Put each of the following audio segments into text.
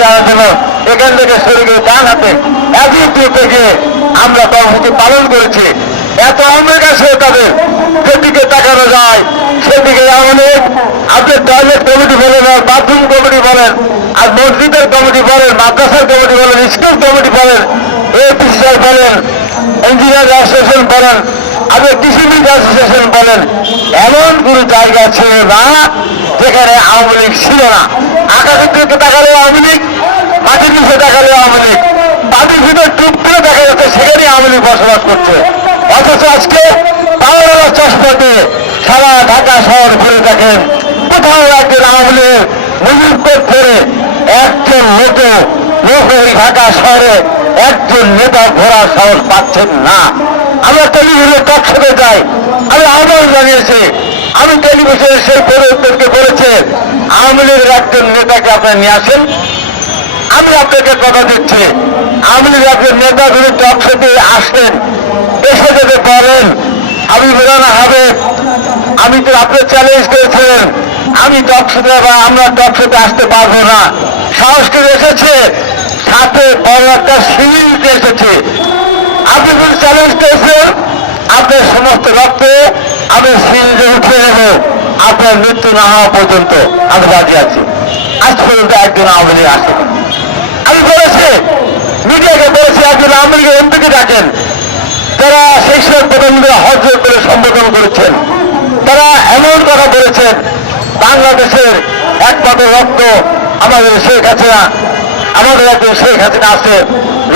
জানার জন্য এখান থেকে গিয়ে ডান হাতে একই দিকে গিয়ে আমরা কর্মসূচি পালন করেছি। এত অনেক আছে তাদের যেদিকে তাকানো যায়, সেদিকে অনেক আপনি টয়লেট কমিটি বলেন আর বাথরুম কমিটি বলেন আর মসজিদের কমিটি বলেন, মাদ্রাসার কমিটি বলেন স্কুল কমিটি বলেন এপিসিআর বলেন ইঞ্জিনিয়ার অ্যাসোসিয়েশন বলেন, আপনি কৃষিবিদ অ্যাসোসিয়েশন বলেন, এমন কোন জায়গা ছিল না যেখানে আওয়ামী লীগ ছিল না। আকাশের দিকে তাকালে আওয়ামী লীগ মাটির নিচে তাকালে আওয়ামী লীগ পানির ভিতর ডুব করে দেখা যাচ্ছে সেখানে বসবাস করছে। অথচ আজকে পাওয়ার চশমা দিয়ে সারা ঢাকা শহর ঘুরে দেখেন কোথাও একজন আওয়ামী লীগের মুজিব করতে একজন লোক লোক ঢাকা শহরে একজন নেতা ঘোরার সাহস পাচ্ছেন না। আমরা টেলিভিশনে টকশোতে যাই, আমি আহ্বান জানিয়েছি, আমি টেলিভিশনে সেই পরিবর্তনকে বলেছে, আওয়ামী লীগের একজন নেতাকে আপনারা নিয়ে আসেন আমি আপনাকে কথা দিচ্ছি। আওয়ামী লীগের একজন নেতা যদি টকশোতে আসেন এসে যদি বলেন আমি বেরোনো হবে, আমি তো আপনি চ্যালেঞ্জ করেছিলেন। আমি টকশোতে বা আমরা টকশোতে আসতে পারব না। সাহস করে এসেছে, সাথে বড় একটা সিলিংকে এসেছে। আপনি যদি চ্যালেঞ্জ করেছেন আপনার সমস্ত রক্তে আমি সিলিংকে উঠে নেব। আপনার মৃত্যু না হওয়া পর্যন্ত আমি রাজি আছি। আজ পর্যন্ত একজন আওয়ামী আসেনি। আমি বলেছি, মিডিয়াকে বলেছি, একজন লীগের এমপিকে ডাকেন। তারা সেই সময় প্রধানমন্ত্রী হজ করে সম্বোধন করেছেন। তারা এমন কথা বলেছেন, বাংলাদেশের একমাত্র রক্ত আমাদের শেখ হাসিনা, আমাদের একজন শেখ হাসিনা আছে,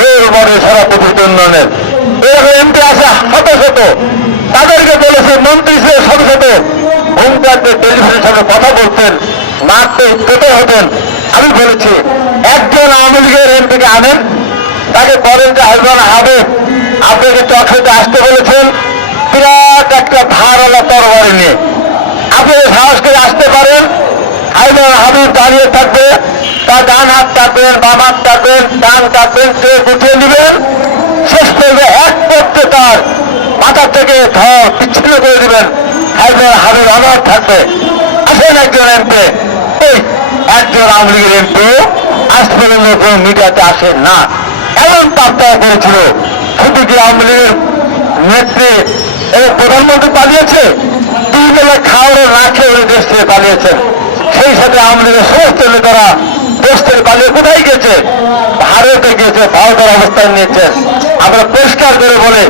রেল বড় সভাপতি উন্নয়নের এরকম এমপি আছে শত শত। তাদেরকে বলেছে, মন্ত্রী ছিল শত শত। হুঙ্কারদের টেলিভিশনের সাথে কথা বলতেন, মারতে পেতে হতেন। আমি বলেছি একজন আওয়ামী লীগের এমপিকে আনেন, তাকে বলেন যে হাজবান হাবিব আপনাকে চকশোতে আসতে বলেছেন, বিরাট একটা ধারালা তরবারি নিয়ে। আপনি সাহস করে আসতে পারেন হাইমান হাবিব দাঁড়িয়ে থাকবে, তার ডান হাত কাটবেন, বাম হাত কাটবেন, ডান কাটবেন চোখ উঠিয়ে নেবেন, শেষ করবে এক করতে তার মাথা থেকে ধর বিচ্ছিন্ন করে দেবেন। হাইমান হাবিব আমার থাকবে। আসেন একজন এমপি একজন আওয়ামী লীগের এমপি আজ পর্যন্ত আসেন না। এমন পাত্তা করেছিল শুধু কি আওয়ামী প্রধানমন্ত্রী পালিয়েছে? দুই বেলা খাওয়ারে না ওই দেশ থেকে পালিয়েছেন। সেই সাথে আওয়ামী সমস্ত নেতারা দেশ থেকে পালিয়ে কোথায় গেছে ভারতে গেছে ভারতের অবস্থান নিয়েছেন আমরা পরিষ্কার করে বলে,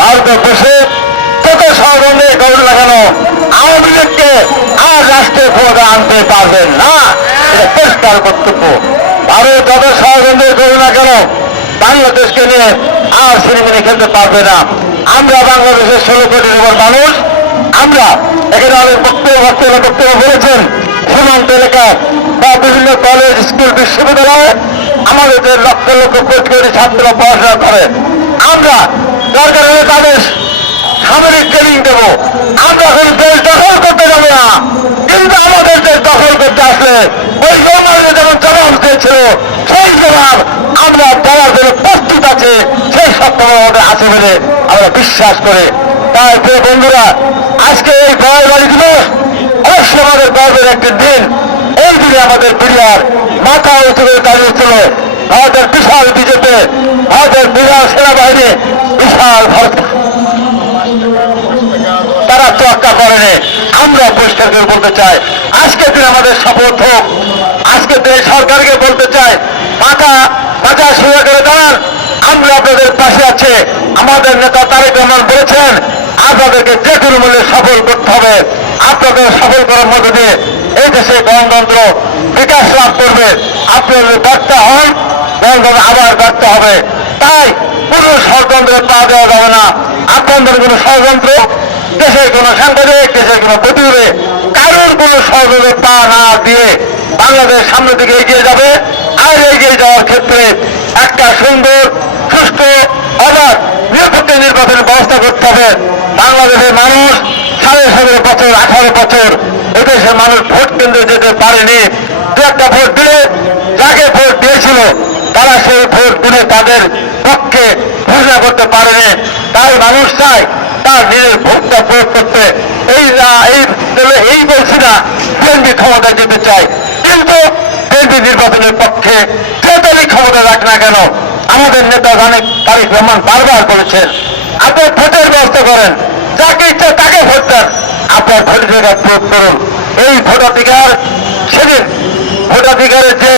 ভারতে বসে যত ষড়যন্ত্রে গৌর লাগানো, আওয়ামী লীগকে আর রাষ্ট্রের ক্ষমতা আনতে পারবেন না। এটা পরিষ্কার কর্তব্য। ভারত যত ষড়যন্ত্রে গৌর না কেন? বাংলাদেশকে নিয়ে আর সিনেমিনে খেলতে পারবে না। আমরা বাংলাদেশের ষোলো কোটি উপর মানুষ। আমরা এখানে অনেক বক্তব্য বক্তব্য বক্তব্য বলেছেন। সীমান্ত এলাকা বা বিভিন্ন কলেজ স্কুল বিশ্ববিদ্যালয়ে আমাদের যে লক্ষ লক্ষ কোটি কোটি ছাত্ররা পড়াশোনা করে। আমরা দরকার হলে তাদের সামরিক ট্রেনিং দেবো। আমরা এখন দেশ দখল করতে যাব না। কিন্তু আমাদের দেশ দখল আসলে ওই জমানে যেমন জবাব দিয়েছিল সেই জবাব আমরা দেওয়ার জন্য প্রস্তুত আছে। সেই আমাদের আছে বলে আমরা বিশ্বাস করে। তাই প্রিয় বন্ধুরা, আজকে এই বয় বাড়ি দিবস অবশ্যই আমাদের গর্বের একটি দিন। এই দিনে আমাদের বিরিয়ার মাথা উঁচু করে দাঁড়িয়েছিল ভারতের বিশাল বিজেপি, ভারতের বিশাল সেনাবাহিনী, বিশাল ভারত। তারা তোয়াক্কা করেনি। আমরা পরিষ্কার করে বলতে চাই, আজকে দিন আমাদের শপথ হোক। আজকে দিনে সরকারকে বলতে চাই মাথা মাথা সোজা করে দাঁড়ান। আমরা আপনাদের পাশে আছে। আমাদের নেতা তারেক রহমান বলেছেন, আপনাদেরকে যে কোনো মূল্যে সফল করতে হবে। আপনাদের সফল করার মধ্যে দিয়ে এই দেশে গণতন্ত্র বিকাশ লাভ করবে। আপনাদের ব্যর্থ হন গণতন্ত্র আবার ব্যর্থ হবে। তাই কোনো ষড়যন্ত্রে পা দেওয়া যাবে না। আপনাদের কোনো ষড়যন্ত্র দেশের কোনো সাংবাদিক, দেশের কোনো প্রতিনিধি কারোর কোনো ষড়যন্ত্রে পা না দিয়ে বাংলাদেশ সামনের দিকে এগিয়ে যাবে। আর এগিয়ে যাওয়ার ক্ষেত্রে একটা সুন্দর সুস্থ অবাধ নিরপেক্ষ নির্বাচনের ব্যবস্থা করতে হবে। বাংলাদেশের মানুষ সাড়ে সতেরো বছর, আঠারো বছর এদেশের মানুষ ভোট কেন্দ্রে যেতে পারেনি। দু একটা ভোট দিলে, যাকে ভোট দিয়েছিল, তারা সেই ভোট দিলে তাদের পক্ষে ঘোষণা করতে পারেনি। তাই মানুষ চায় তার নিজের ভোটটা প্রয়োগ করতে এই এই বলছি না বিএনপি ক্ষমতা যেতে চায়। কিন্তু বিএনপি নির্বাচনের পক্ষে যে দলই ক্ষমতা রাখ না কেন, আমাদের নেতা জানে তারিক রহমান বারবার বলেছেন, আপনি ভোটের ব্যবস্থা করেন, যাকে ইচ্ছা তাকে ভোট দেন। আপনার ভোটাধিকার প্রয়োগ করুন। এই ভোটাধিকার সেদিন, ভোটাধিকারের যে